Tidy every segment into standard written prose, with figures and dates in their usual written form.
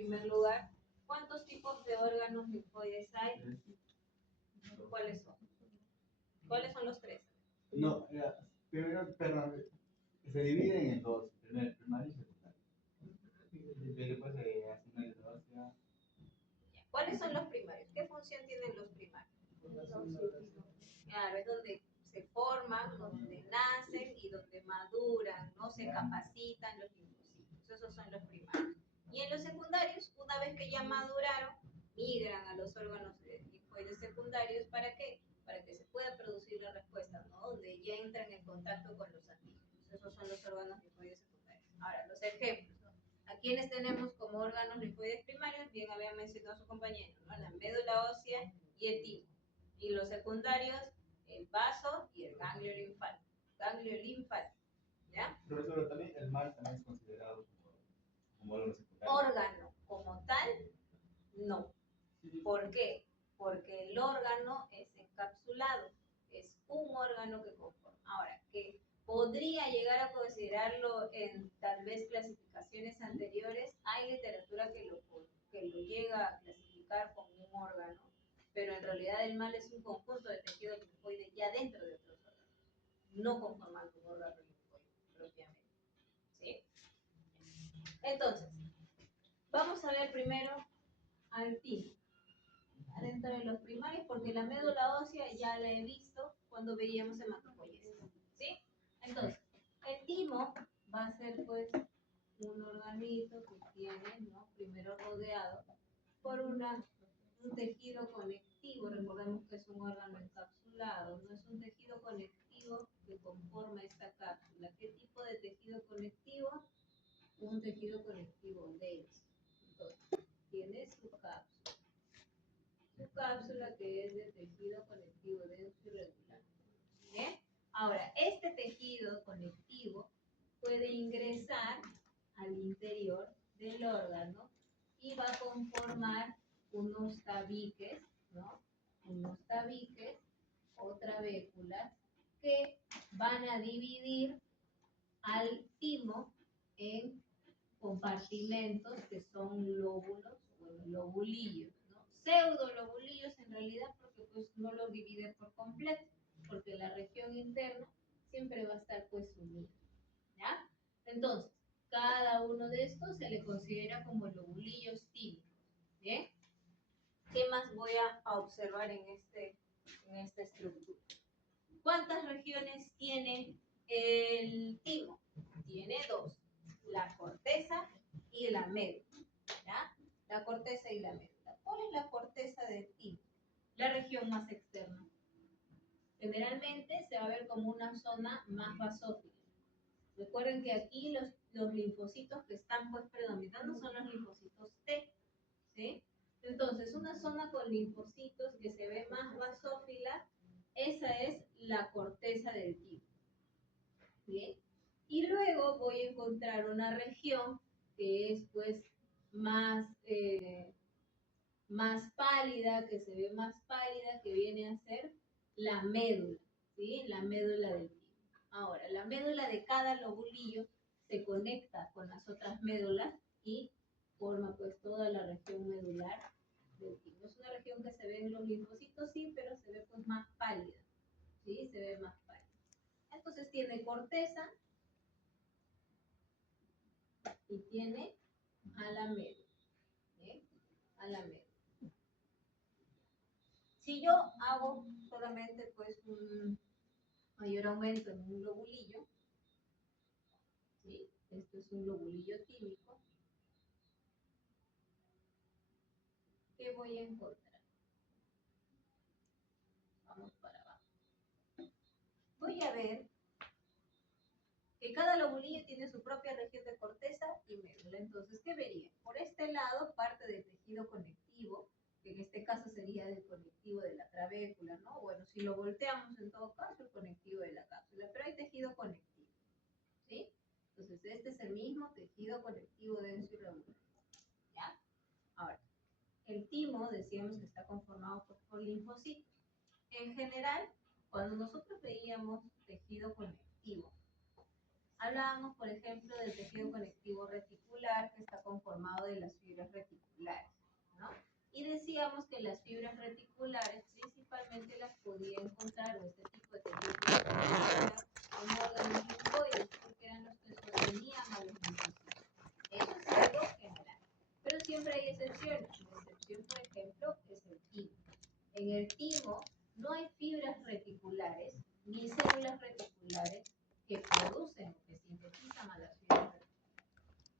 primer lugar, ¿cuántos tipos de órganos linfoides hay? ¿Cuáles son? ¿Cuáles son los tres? No, primero, perdón, se dividen en dos, primario y secundario. Después se hace una gracia. ¿Cuáles son los primarios? ¿Qué función tienen los primarios? Claro, es donde se forman, donde nacen y donde maduran, ¿no? Se capacitan los linfocitos. Esos son los primarios. Y en los secundarios, una vez que ya maduraron, migran a los órganos linfoides secundarios. ¿Para qué? Para que se pueda producir la respuesta, ¿no? Donde ya entran en contacto con los antígenos. Esos son los órganos linfoides secundarios. Ahora, los ejemplos, ¿no? ¿A quiénes tenemos como órganos linfoides primarios? Bien había mencionado su compañero, ¿no? La médula ósea y el timo. Y los secundarios, el vaso y el ganglio linfático. ¿Ya? Pero también el mal también es considerado como órgano secundario. Órgano como tal, no. ¿Por qué? Porque el órgano es encapsulado, es un órgano que conforma. Ahora, que podría llegar a considerarlo en tal vez clasificaciones anteriores, hay literatura que lo llega a clasificar como un órgano, pero en realidad el mal es un conjunto de tejido linfoide ya dentro de otros órganos, no conformando un órgano linfoide propiamente. ¿Sí? Entonces, vamos a ver primero al timo. Dentro de los primarios, porque la médula ósea ya la he visto cuando veíamos hematopoiesis, ¿sí? Entonces, el timo va a ser pues un organito que tiene, ¿no? Primero rodeado por un tejido conectivo. Recordemos que es un órgano encapsulado, no es un tejido conectivo que conforma esta cápsula. ¿Qué tipo de tejido conectivo? Un tejido conectivo denso. Entonces, tiene su cápsula. Su cápsula que es de tejido conectivo denso y regular. ¿Bien? Ahora, este tejido conectivo puede ingresar al interior del órgano y va a conformar unos tabiques, ¿no? Unos tabiques o trabéculas que van a dividir al timo en compartimentos que son lóbulos o lobulillos, ¿no? Pseudolobulillos en realidad, porque pues no los divide por completo, porque la región interna siempre va a estar pues unida, ¿ya? Entonces, cada uno de estos se le considera como lobulillos tímicos, ¿bien? ¿Qué más voy a observar en esta estructura? ¿Cuántas regiones tiene el timo? Tiene dos, la corteza y la médula, ¿ya? La corteza y la médula. ¿Cuál es la corteza del timo? La región más externa. Generalmente se va a ver como una zona más basófila. Recuerden que aquí los linfocitos que están pues predominando son los linfocitos T, ¿sí? Entonces, una zona con linfocitos que se ve más basófila, esa es la corteza del timo. ¿Bien? Y luego voy a encontrar una región que es pues más pálida, que se ve más pálida, que viene a ser la médula, ¿sí? La médula del timo. Ahora, la médula de cada lobulillo se conecta con las otras médulas y forma pues toda la región medular del timo. Es una región que se ve en los linfocitos, sí, pero se ve pues más pálida, ¿sí? Se ve más pálida. Entonces tiene corteza y tiene a la médula, ¿sí? A la médula. Si yo hago solamente pues un mayor aumento en un lobulillo, ¿sí? Esto es un lobulillo tímico, ¿qué voy a encontrar? Vamos para abajo. Voy a ver que cada lobulillo tiene su propia región de corteza y médula. Entonces, ¿qué vería? Por este lado, parte del tejido conectivo, que en este caso sería del conectivo de la trabécula, ¿no? Bueno, si lo volteamos en todo caso, el conectivo de la cápsula, pero hay tejido conectivo, ¿sí? Entonces, este es el mismo tejido conectivo denso y regular, ¿ya? Ahora, el timo, decíamos que está conformado por linfocitos. En general, cuando nosotros veíamos tejido conectivo, hablábamos, por ejemplo, del tejido conectivo reticular, que está conformado de las fibras reticulares. decíamos que las fibras reticulares principalmente las podía encontrar, o este tipo de tejido reticular, en órganos linfoides, porque eran los que sostenían a los linfocitos. Eso es algo general. Pero siempre hay excepciones. La excepción, por ejemplo, es el timo. En el timo no hay fibras reticulares ni células reticulares que producen o que sintetizan a las fibras reticulares.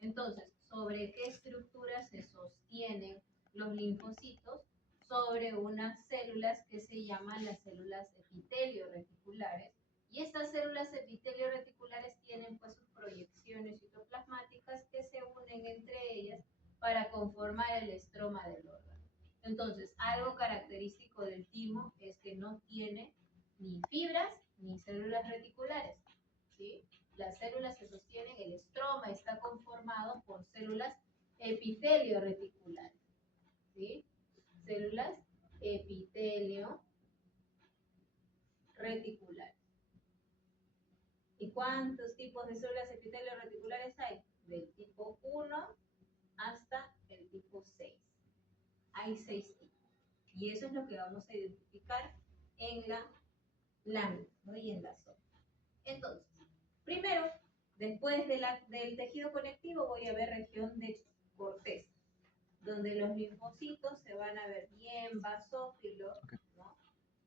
Entonces, ¿sobre qué estructura se sostienen los linfocitos? Sobre unas células que se llaman las células epitelio reticulares. Y estas células epitelio reticulares tienen pues sus proyecciones citoplasmáticas que se unen entre ellas para conformar el estroma del órgano. Entonces, algo característico del timo es que no tiene ni fibras ni células reticulares, ¿sí? Las células se sostienen, el estroma está conformado por células epitelio reticulares, ¿sí? Células epitelio reticulares. ¿Y cuántos tipos de células epitelio reticulares hay? Del tipo 1 hasta el tipo 6. Hay 6 tipos. Y eso es lo que vamos a identificar en la lámina, ¿no? Y en la zona. Entonces, primero, después del tejido conectivo, voy a ver región de corteza, donde los linfocitos se van a ver bien basófilos, ¿no?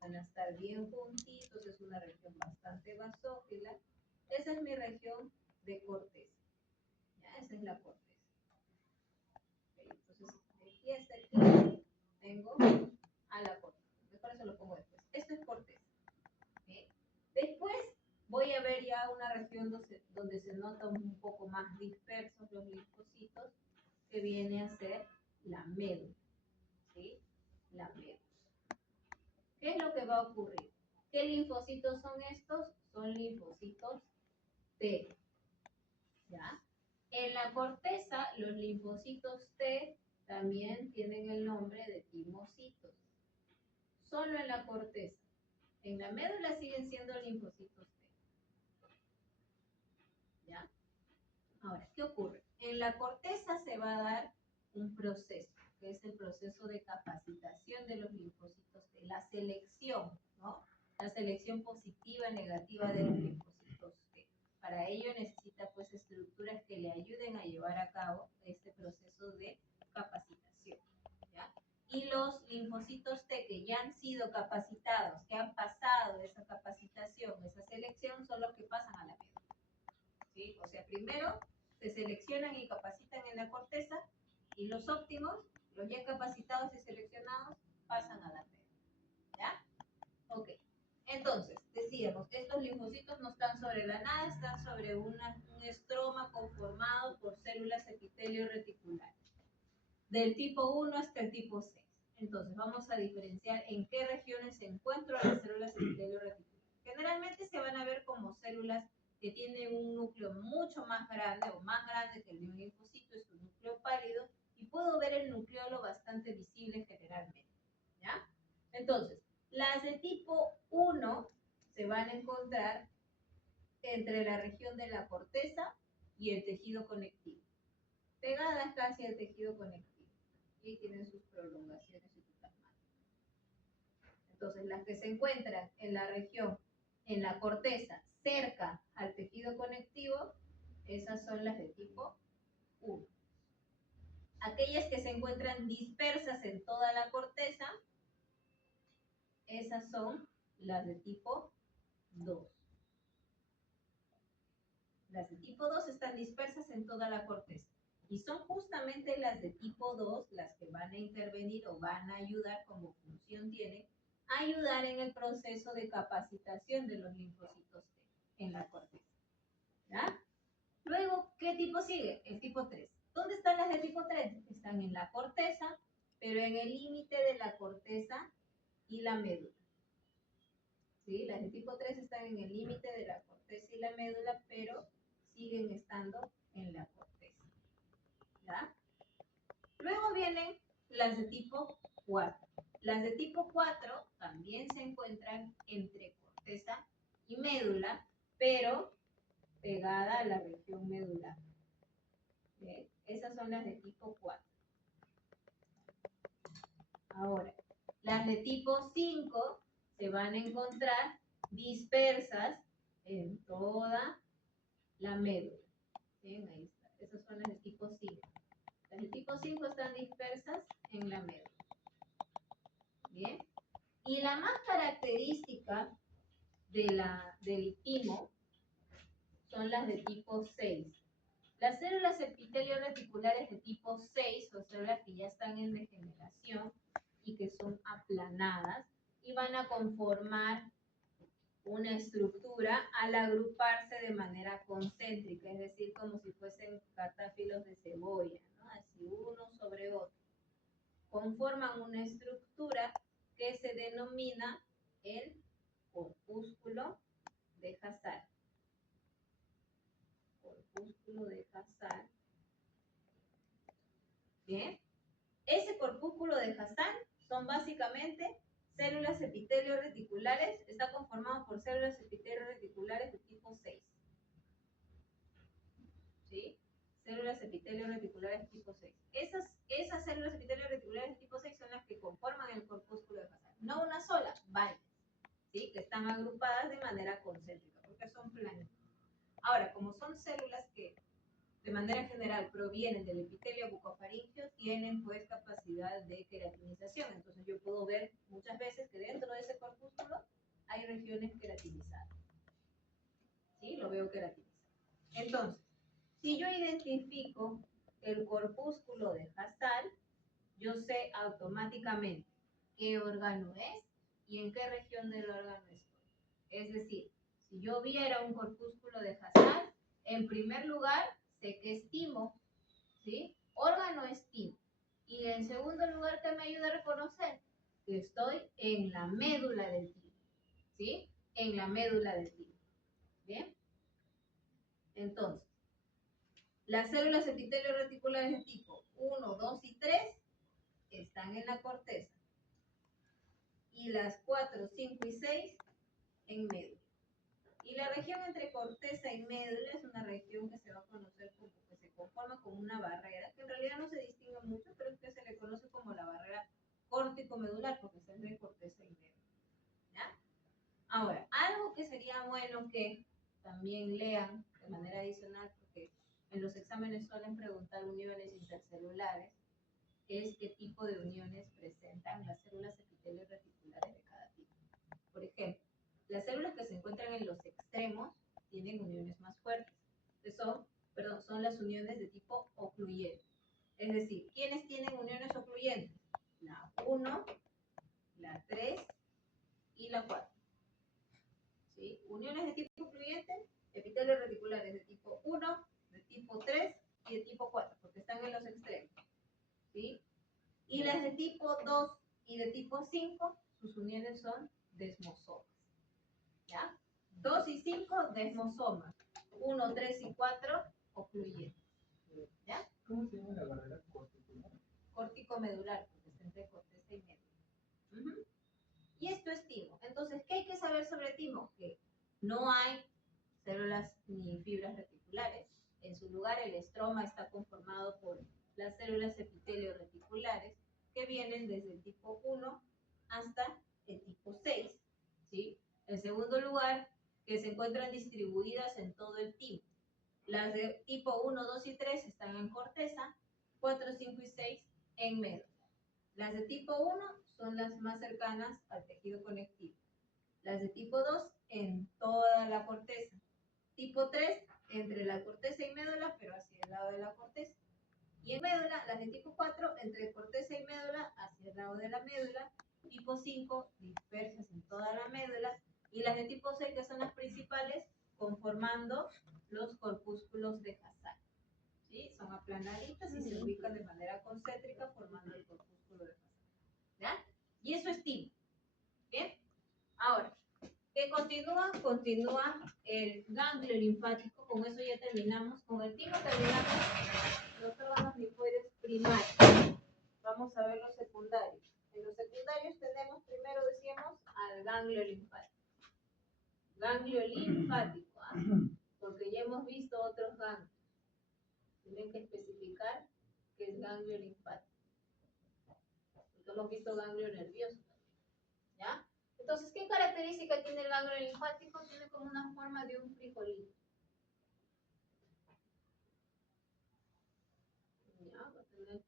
Van a estar bien juntitos, es una región bastante basófila. Esa es mi región de corteza. ¿Ya? Esa es la corteza. Okay, entonces, de aquí hasta aquí tengo a la corteza. Por eso lo pongo después. Esto es corteza. ¿Okay? Después voy a ver ya una región donde se notan un poco más dispersos los linfocitos, que viene a ser la médula. ¿Sí? La médula. ¿Qué es lo que va a ocurrir? ¿Qué linfocitos son estos? Son linfocitos T. ¿Ya? En la corteza, los linfocitos T también tienen el nombre de timocitos. Solo en la corteza. En la médula siguen siendo linfocitos T. ¿Ya? Ahora, ¿qué ocurre? En la corteza se va a dar un proceso, que es el proceso de capacitación de los linfocitos T, la selección, ¿no? La selección positiva, negativa de los linfocitos T. Para ello necesita pues estructuras que le ayuden a llevar a cabo este proceso de capacitación, ¿ya? Y los linfocitos T que ya han sido capacitados, que han pasado esa capacitación, esa selección, son los que pasan a la médula, ¿sí? O sea, primero se seleccionan y capacitan en la corteza y los óptimos, los ya capacitados y seleccionados, pasan a la médula, ¿ya? Ok. Entonces, decíamos, estos linfocitos no están sobre la nada, están sobre un estroma conformado por células epitelio reticulares, del tipo 1 hasta el tipo 6. Entonces, vamos a diferenciar en qué regiones se encuentran las células epitelio reticulares. Generalmente se van a ver como células que tienen un núcleo mucho más grande o más grande que el de un linfocito, es un núcleo pálido, y puedo ver el nucleolo bastante visible generalmente, ¿ya? Entonces, las de tipo 1 se van a encontrar entre la región de la corteza y el tejido conectivo, pegadas casi al tejido conectivo, y tienen sus prolongaciones citoplasmáticas. Entonces, las que se encuentran en la región, en la corteza, cerca al tejido conectivo, esas son las de tipo 1. Aquellas que se encuentran dispersas en toda la corteza, esas son las de tipo 2. Las de tipo 2 están dispersas en toda la corteza. Y son justamente las de tipo 2 las que van a intervenir o van a ayudar, como función tienen, a ayudar en el proceso de capacitación de los linfocitos T en la corteza. ¿Ya? Luego, ¿qué tipo sigue? El tipo 3. ¿Dónde están las de tipo 3? Están en la corteza, pero en el límite de la corteza y la médula. ¿Sí? Las de tipo 3 están en el límite de la corteza y la médula, pero siguen estando en la corteza. ¿Ya? Luego vienen las de tipo 4. Las de tipo 4 también se encuentran entre corteza y médula, pero pegada a la región medular. ¿Bien? Esas son las de tipo 4. Ahora, Las de tipo 5 se van a encontrar dispersas en toda la médula. Bien, ahí está. Esas son las de tipo 5. Las de tipo 5 están dispersas en la médula. Bien. Y la más característica del timo son las de tipo 6. Las células epitelio-reticulares de tipo 6 son células que ya están en degeneración y que son aplanadas y van a conformar una estructura al agruparse de manera concéntrica, es decir, como si fuesen catáfilos de cebolla, ¿no? Así uno sobre otro. Conforman una estructura que se denomina el corpúsculo de Hazard. Corpúsculo de Hazard. Bien. Ese corpúsculo de Hazard son básicamente células epitelio-reticulares, está conformado por células epitelio-reticulares de tipo 6. ¿Sí? Células epitelio-reticulares tipo 6. Esas células epitelio-reticulares de tipo 6 son las que conforman el corpúsculo de Hazard. No una sola, varias, ¿sí? Que están agrupadas de manera concéntrica, porque son planas. Ahora, como son células que de manera general provienen del epitelio bucofaríngeo, tienen pues capacidad de queratinización. Entonces yo puedo ver muchas veces que dentro de ese corpúsculo hay regiones queratinizadas. ¿Sí? Lo veo queratinizado. Entonces, si yo identifico el corpúsculo de Hazard, yo sé automáticamente qué órgano es y en qué región del órgano estoy. Es decir, si yo viera un corpúsculo de Hazard, en primer lugar, sé que es timo, ¿sí? Órgano es timo. Y en segundo lugar, ¿qué me ayuda a reconocer? Que estoy en la médula del timo, ¿sí? En la médula del timo. ¿Bien? Entonces, las células epitelio-reticulares de tipo 1, 2 y 3 están en la corteza. Y las 4, 5 y 6 en médula. Y la región entre corteza y médula es una región que se va a conocer como que se conforma como una barrera, que en realidad no se distingue mucho, pero que se le conoce como la barrera córtico-medular, porque está entre corteza y médula. ¿Ya? Ahora, algo que sería bueno que también lean de manera adicional, porque en los exámenes suelen preguntar uniones intercelulares, es qué tipo de uniones presentan las células epitelio reticulares de cada tipo. Por ejemplo, las células que se encuentran en los extremos tienen uniones más fuertes, que son las uniones de tipo ocluyente. Es decir, ¿quiénes tienen uniones ocluyentes? La 1, la 3 y la 4. ¿Sí? Uniones de tipo ocluyente, epitelio reticulares de tipo 1, de tipo 3 y de tipo 4, porque están en los extremos. ¿Sí? Y las de tipo 2 y de tipo 5, sus uniones son desmosomas. ¿Ya? 2 y 5, desmosomas. 1, 3 y 4, ocluyentes. ¿Ya? ¿Cómo se llama la barrera corticular? Córtico-medular, porque está entre corteza y médula. Y esto es timo. Entonces, ¿qué hay que saber sobre timo? Que no hay células ni fibras reticulares. En su lugar, el estroma está conformado por las células epitelio reticulares que vienen desde el tipo 1 hasta el tipo 6. ¿Sí? En segundo lugar, que se encuentran distribuidas en todo el timo. Las de tipo 1, 2 y 3 están en corteza, 4, 5 y 6 en médula. Las de tipo 1 son las más cercanas al tejido conectivo. Las de tipo 2 en toda la corteza. Tipo 3 entre la corteza y médula, pero hacia el lado de la corteza. Y en médula, las de tipo 4 entre corteza y médula, hacia el lado de la médula. Tipo 5 dispersas en toda la médula. Y las de tipo 6, que son las principales, conformando los corpúsculos de Hazard. ¿Sí? Son aplanaditas y se ubican de manera concéntrica formando el corpúsculo de Hazard. ¿Ya? Y eso es timo. ¿Bien? Ahora, ¿qué continúa? Continúa el ganglio linfático. Con eso ya terminamos. Con el timo terminamos los órganos linfoides primarios. Vamos a ver los secundarios. En los secundarios tenemos, primero decíamos, al ganglio linfático. Ganglio linfático, porque ya hemos visto otros ganglios. Tienen que especificar qué es ganglio linfático. Porque hemos visto ganglio nervioso. ¿Ya? Entonces, ¿qué característica tiene el ganglio linfático? Tiene como una forma de un frijolito. ¿Ya? Va a tener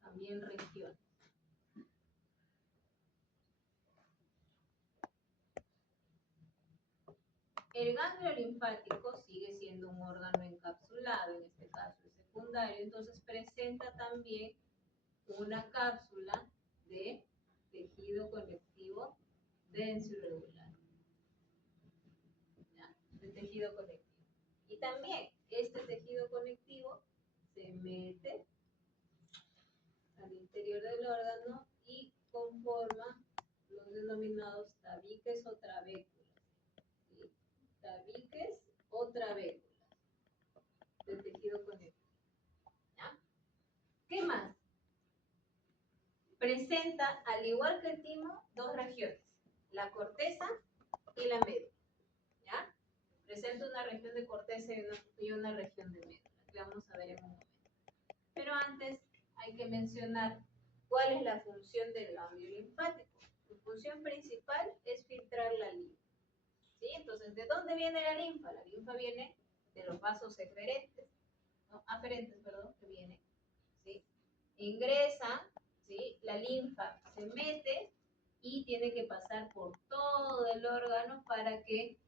también regiones. El ganglio linfático sigue siendo un órgano encapsulado, en este caso es secundario, entonces presenta también una cápsula de tejido conectivo denso y regular. ¿Ya? De tejido conectivo. Y también este tejido conectivo se mete al interior del órgano y conforma los denominados tabiques o trabéculas. ¿Sí? Tabiques o trabéculas de tejido conectivo. ¿Ya? ¿Qué más? Presenta, al igual que el timo, dos regiones, la corteza y la médula. ¿Ya? Presenta una región de corteza y una región de médula, que vamos a ver en un momento. Pero antes hay que mencionar cuál es la función del ganglio linfático. Su función principal es filtrar la linfa. ¿Sí? Entonces, ¿de dónde viene la linfa? La linfa viene de los vasos aferentes, que viene, ¿sí? Ingresa, ¿sí? La linfa se mete y tiene que pasar por todo el órgano para que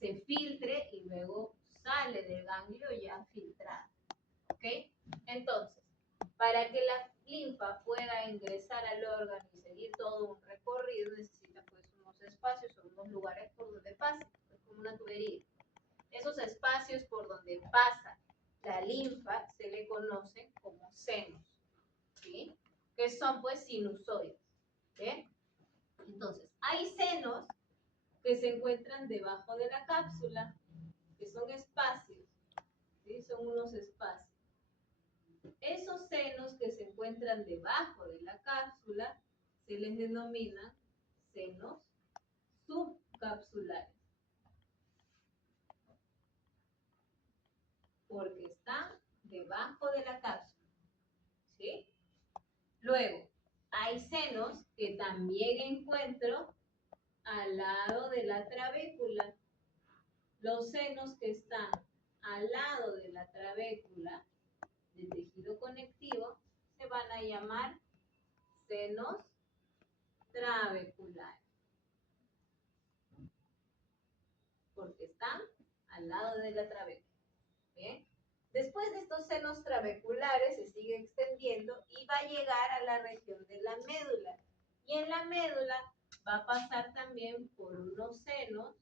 se filtre y luego sale del ganglio ya filtrada. ¿Ok? Entonces, para que la linfa pueda ingresar al órgano y seguir todo un recorrido, necesita pues unos espacios o unos lugares por donde pase, es como una tubería. Esos espacios por donde pasa la linfa se le conocen como senos, ¿sí? Que son pues sinusoides, ¿sí? Entonces, hay senos que se encuentran debajo de la cápsula, que son espacios, ¿sí? Son unos espacios. Esos senos que se encuentran debajo de la cápsula se les denomina senos subcapsulares, porque están debajo de la cápsula, ¿sí? Luego, hay senos que también encuentro al lado de la trabécula. Los senos que están al lado de la trabécula del tejido conectivo se van a llamar senos trabeculares, porque están al lado de la trabécula. ¿Bien? Después de estos senos trabeculares se sigue extendiendo y va a llegar a la región de la médula. Y en la médula va a pasar también por unos senos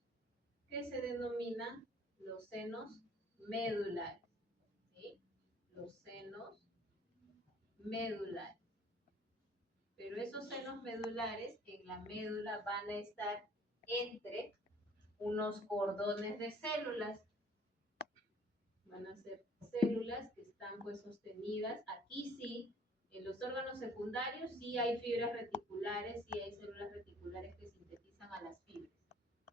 que se denominan los senos medulares. ¿Sí? Los senos medulares. Pero esos senos medulares en la médula van a estar entre unos cordones de células. Van a ser células que están pues sostenidas. Aquí sí, en los órganos secundarios sí hay fibras reticulares, sí hay células reticulares que sintetizan a las fibras.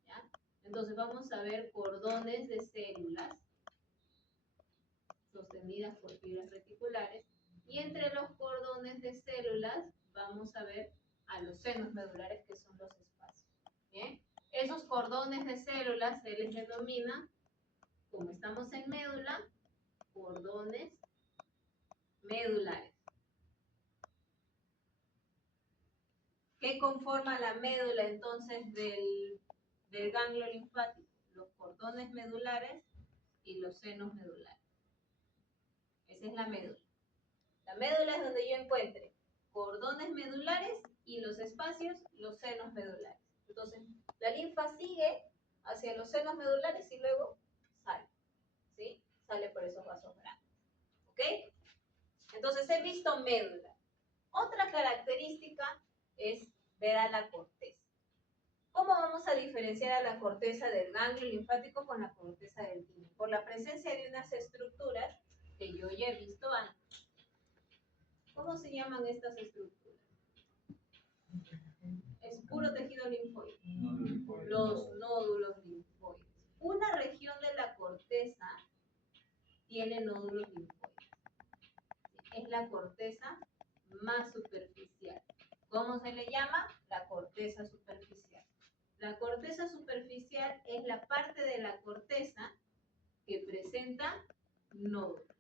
¿Ya? Entonces vamos a ver cordones de células sostenidas por fibras reticulares, y entre los cordones de células vamos a ver a los senos medulares, que son los espacios. ¿Bien? Esos cordones de células se les denomina, como estamos en médula, cordones medulares. ¿Qué conforma la médula entonces del ganglio linfático? Los cordones medulares y los senos medulares. Esa es la médula. La médula es donde yo encuentre cordones medulares y los espacios, los senos medulares. Entonces, la linfa sigue hacia los senos medulares y luego sale, ¿sí? Sale por esos vasos grandes, ¿ok? Entonces, he visto médula. Otra característica es ver a la corteza. ¿Cómo vamos a diferenciar a la corteza del ganglio linfático con la corteza del timo? Por la presencia de unas estructuras que yo ya he visto antes. ¿Cómo se llaman estas estructuras? Es puro tejido linfoide. Los nódulos linfoides. Una región de la corteza tiene nódulos linfoides. Es la corteza más superficial. ¿Cómo se le llama? La corteza superficial. La corteza superficial es la parte de la corteza que presenta nódulos.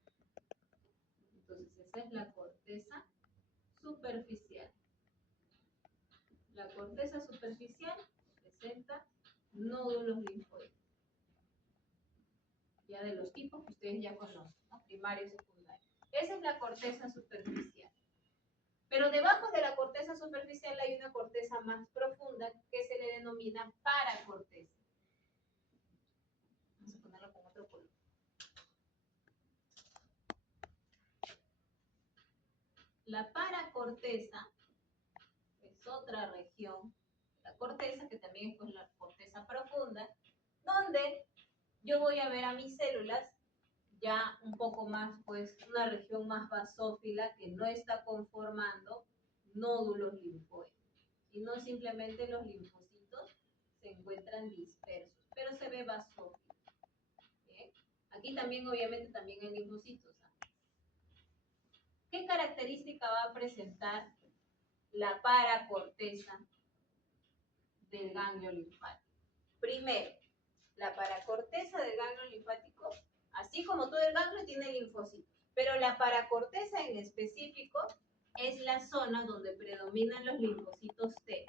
Entonces, esa es la corteza superficial. La corteza superficial presenta nódulos linfoides. Ya de los tipos que ustedes ya conocen, ¿no? Primario y secundario. Esa es la corteza superficial. Pero debajo de la corteza superficial hay una corteza más profunda que se le denomina paracorteza. Vamos a ponerlo con otro color. La paracorteza es otra región de la corteza, que también es pues la corteza profunda, donde yo voy a ver a mis células ya un poco más, pues una región más basófila que no está conformando nódulos linfoides, sino simplemente los linfocitos se encuentran dispersos, pero se ve basófilo. ¿Bien? Aquí también obviamente también hay linfocitos. ¿Qué característica va a presentar la paracorteza del ganglio linfático? Primero, la paracorteza del ganglio linfático, así como todo el ganglio, tiene linfocitos, pero la paracorteza en específico es la zona donde predominan los linfocitos T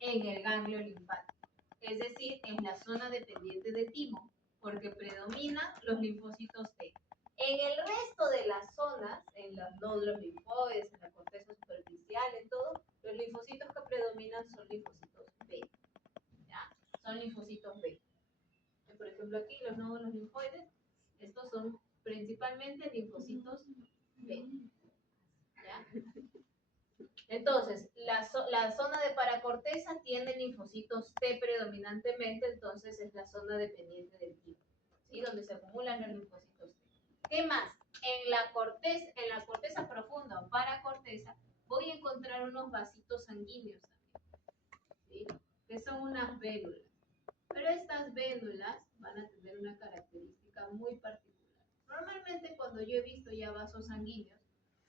en el ganglio linfático, es decir, en la zona dependiente del timo, porque predominan los linfocitos T. En el resto de las zonas, en los nódulos linfoides, en la corteza superficial, en todo, los linfocitos que predominan son linfocitos B. ¿Ya? Son linfocitos B. Por ejemplo, aquí los nódulos linfoides, estos son principalmente linfocitos B. ¿Ya? Entonces, la zona de paracorteza tiene linfocitos T predominantemente, entonces es la zona dependiente del timo, ¿sí? Donde se acumulan los linfocitos T. ¿Qué más? En la corteza profunda o paracorteza, voy a encontrar unos vasitos sanguíneos también, ¿sí? Que son unas vénulas. Pero estas vénulas van a tener una característica muy particular. Normalmente cuando yo he visto ya vasos sanguíneos,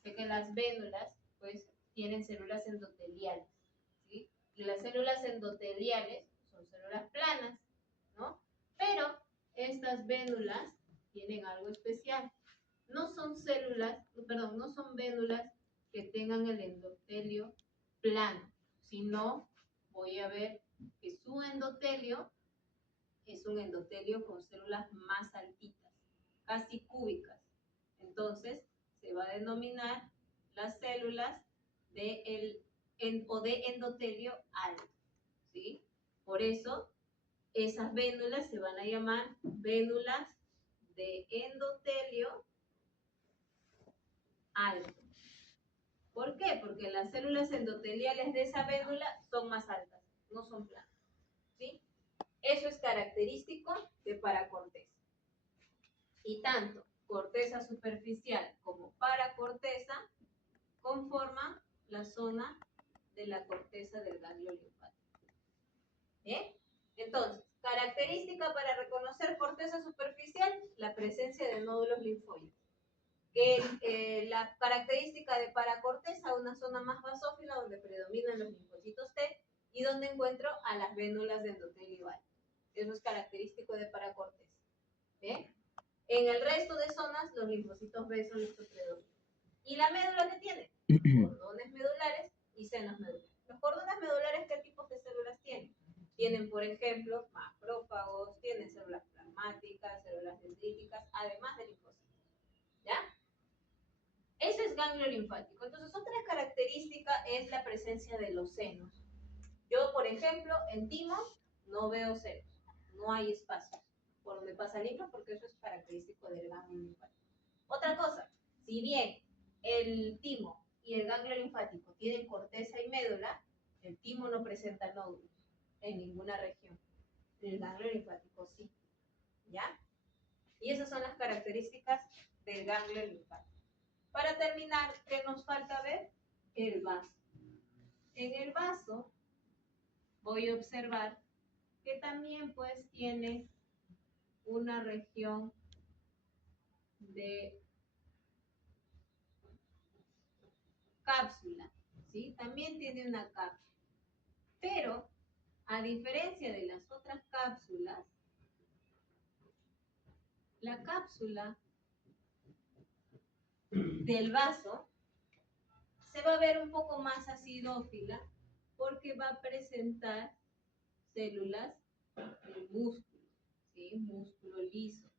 sé que las vénulas pues tienen células endoteliales, ¿sí? Y las células endoteliales son células planas, ¿no? Pero estas vénulas tienen algo especial. No son vénulas que tengan el endotelio plano, sino voy a ver que su endotelio es un endotelio con células más altitas, casi cúbicas. Entonces, se va a denominar las células de endotelio alto, ¿sí? Por eso, esas vénulas se van a llamar vénulas de endotelio alto. ¿Por qué? Porque las células endoteliales de esa vénula son más altas, no son planas, ¿sí? Eso es característico de paracorteza. Y tanto corteza superficial como paracorteza conforman la zona de la corteza del ganglio linfático. ¿Bien? Entonces, característica para reconocer corteza superficial, la presencia de nódulos linfoides. La característica de paracorteza, una zona más basófila donde predominan los linfocitos T y donde encuentro a las vénulas de endotelio alto. Eso es característico de paracorteza. ¿Bien? En el resto de zonas, los linfocitos B son los que predominan. ¿Y la médula qué tiene? Cordones medulares y senos medulares. Los cordones medulares, ¿qué tipos de células tienen? Tienen, por ejemplo, macrófagos, tienen células plasmáticas, células dendríticas, además de linfocitos. ¿Ya? Eso es ganglio linfático. Entonces, otra característica es la presencia de los senos. Yo, por ejemplo, en timo no veo senos, no hay espacios por donde pasa el linfa, porque eso es característico del ganglio linfático. Otra cosa, si bien el timo y el ganglio linfático tienen corteza y médula, el timo no presenta nódulos en ninguna región. El ganglio linfático sí. ¿Ya? Y esas son las características del ganglio linfático. Para terminar, ¿qué nos falta ver? El vaso. En el vaso voy a observar que también pues tiene una región de cápsula, ¿sí? También tiene una cápsula. Pero, a diferencia de las otras cápsulas, la cápsula del vaso se va a ver un poco más acidófila porque va a presentar células del músculo, ¿sí? Músculo liso.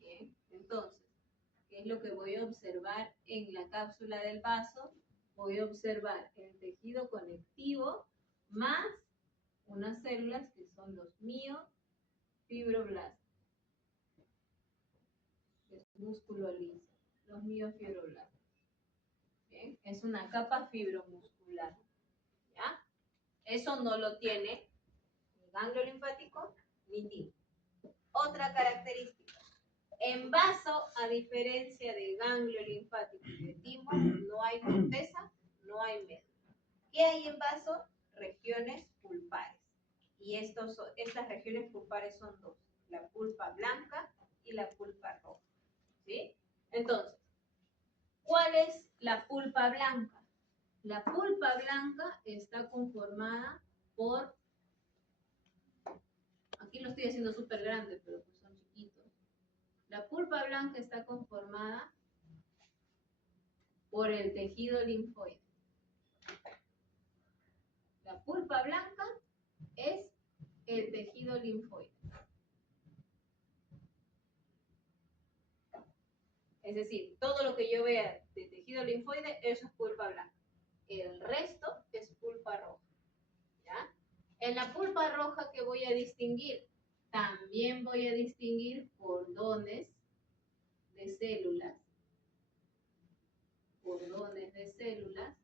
Bien, entonces, ¿qué es lo que voy a observar en la cápsula del vaso? Voy a observar el tejido conectivo más unas células que son los miofibroblastos. Es músculo liso, los miofibroblastos. Bien, es una capa fibromuscular. ¿Ya? Eso no lo tiene ni ganglio linfático ni timo. Otra característica. En vaso, a diferencia de ganglio linfático y de timo, no hay corteza, no hay médula. ¿Qué hay en vaso? Regiones pulpares. Y estas regiones pulpares son dos, la pulpa blanca y la pulpa roja. ¿Sí? Entonces, ¿cuál es la pulpa blanca? La pulpa blanca está conformada por, aquí lo estoy haciendo súper grande, pero pues son chiquitos. La pulpa blanca está conformada por el tejido linfoide. La pulpa blanca es el tejido linfoide. Es decir, todo lo que yo vea de tejido linfoide, eso es pulpa blanca. El resto es pulpa roja. ¿Ya? En la pulpa roja, ¿qué voy a distinguir? También voy a distinguir cordones de células. Cordones de células.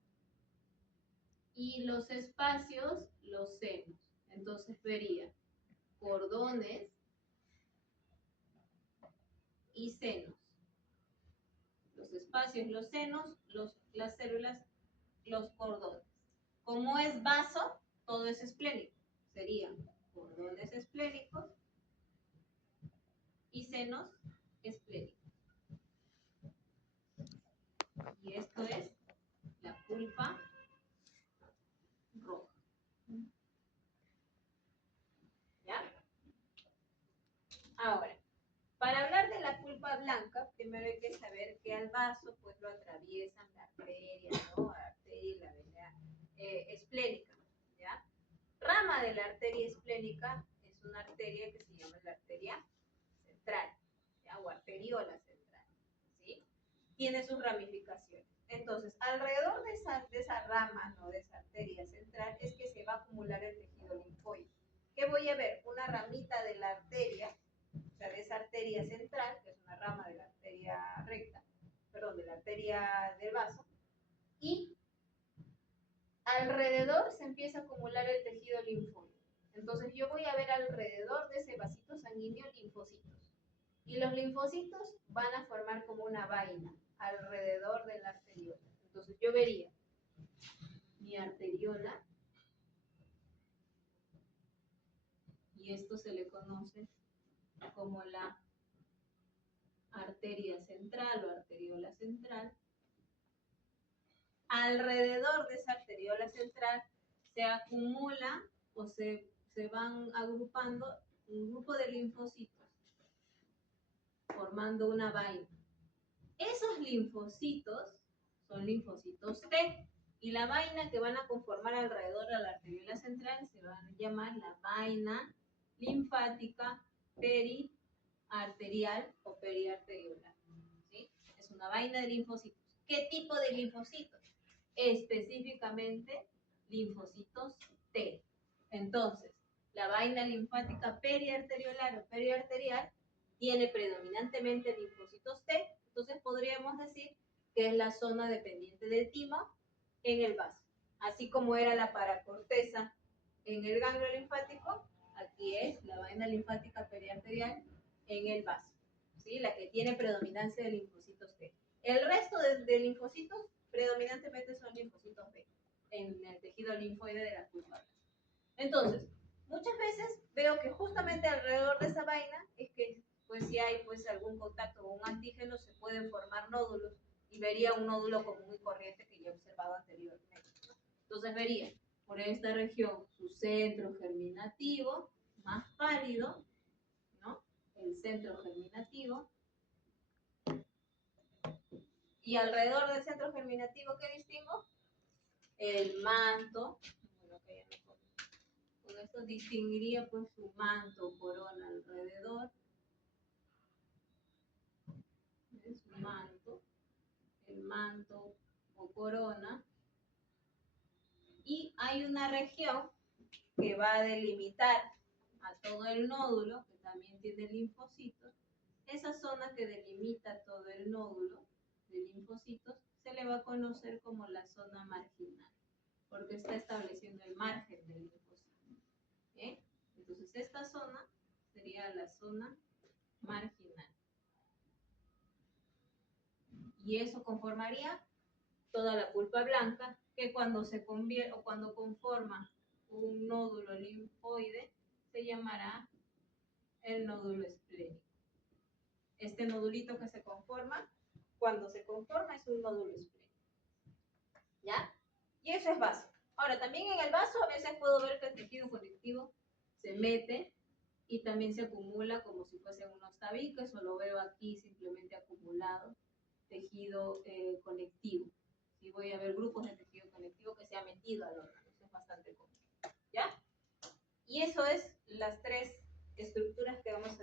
Y los espacios, los senos. Entonces vería cordones y senos. Los espacios, los senos, las células, los cordones. Como es vaso, todo es esplénico. Serían cordones esplénicos y senos esplénicos. Y esto es la pulpa roja. ¿Ya? Ahora, para hablar de la pulpa blanca, primero hay que saber que al vaso pues lo atraviesan la arteria, ¿no? La arteria y la vena esplénica, ¿ya? Rama de la arteria esplénica es una arteria que se llama la arteria central, ¿ya? O arteriola central, ¿sí? Tiene sus ramificaciones. Entonces, alrededor de esa rama, ¿no? De esa arteria central, es que se va a acumular el tejido linfoide. ¿Qué voy a ver? Una ramita de la arteria, o sea, de esa arteria central, que es una rama de la arteria recta, perdón, de la arteria del vaso, y alrededor se empieza a acumular el tejido linfoide. Entonces yo voy a ver alrededor de ese vasito sanguíneo linfocitos. Y los linfocitos van a formar como una vaina alrededor de la arteriola. Entonces yo vería mi arteriola, y esto se le conoce como la arteria central o arteriola central. Alrededor de esa arteriola central se acumula o se van agrupando un grupo de linfocitos, formando una vaina. Esos linfocitos son linfocitos T, y la vaina que van a conformar alrededor de la arteriola central se va a llamar la vaina linfática periarterial o periarteriolar. ¿Sí? Es una vaina de linfocitos. ¿Qué tipo de linfocitos? Específicamente linfocitos T. Entonces, la vaina linfática periarteriolar o periarterial tiene predominantemente linfocitos T. Entonces podríamos decir que es la zona dependiente del timo en el vaso. Así como era la paracorteza en el ganglio linfático, aquí es la vaina linfática periarterial en el vaso, ¿sí? La que tiene predominancia de linfocitos T. El resto de linfocitos predominantemente son linfocitos B en el tejido linfoide de la pulpa. Entonces, muchas veces veo que justamente alrededor de esa vaina es que pues si hay pues algún contacto con un antígeno se pueden formar nódulos, y vería un nódulo común y corriente que ya he observado anteriormente. Entonces vería por esta región su centro germinativo más pálido, ¿no? El centro germinativo. Y alrededor del centro germinativo, ¿qué distingo? El manto. Bueno, que ya no, con esto distinguiría pues su manto o corona alrededor. ¿Ves? Su manto, el manto o corona. Y hay una región que va a delimitar a todo el nódulo, que también tiene linfocitos. Esa zona que delimita todo el nódulo de linfocitos se le va a conocer como la zona marginal, porque está estableciendo el margen del linfocito. Entonces esta zona sería la zona marginal. Y eso conformaría toda la pulpa blanca, que cuando se convierte o cuando conforma un nódulo linfoide se llamará el nódulo esplénico. Este nodulito que se conforma, cuando se conforma es un nódulo esplénico. ¿Ya? Y eso es vaso. Ahora, también en el vaso a veces puedo ver que el tejido conectivo se mete y también se acumula como si fuesen unos tabiques, o lo veo aquí simplemente acumulado, tejido conectivo. Y voy a ver grupos de tejido conectivo que se ha metido al órgano. Eso es bastante común. ¿Ya? Y eso es las tres estructuras que vamos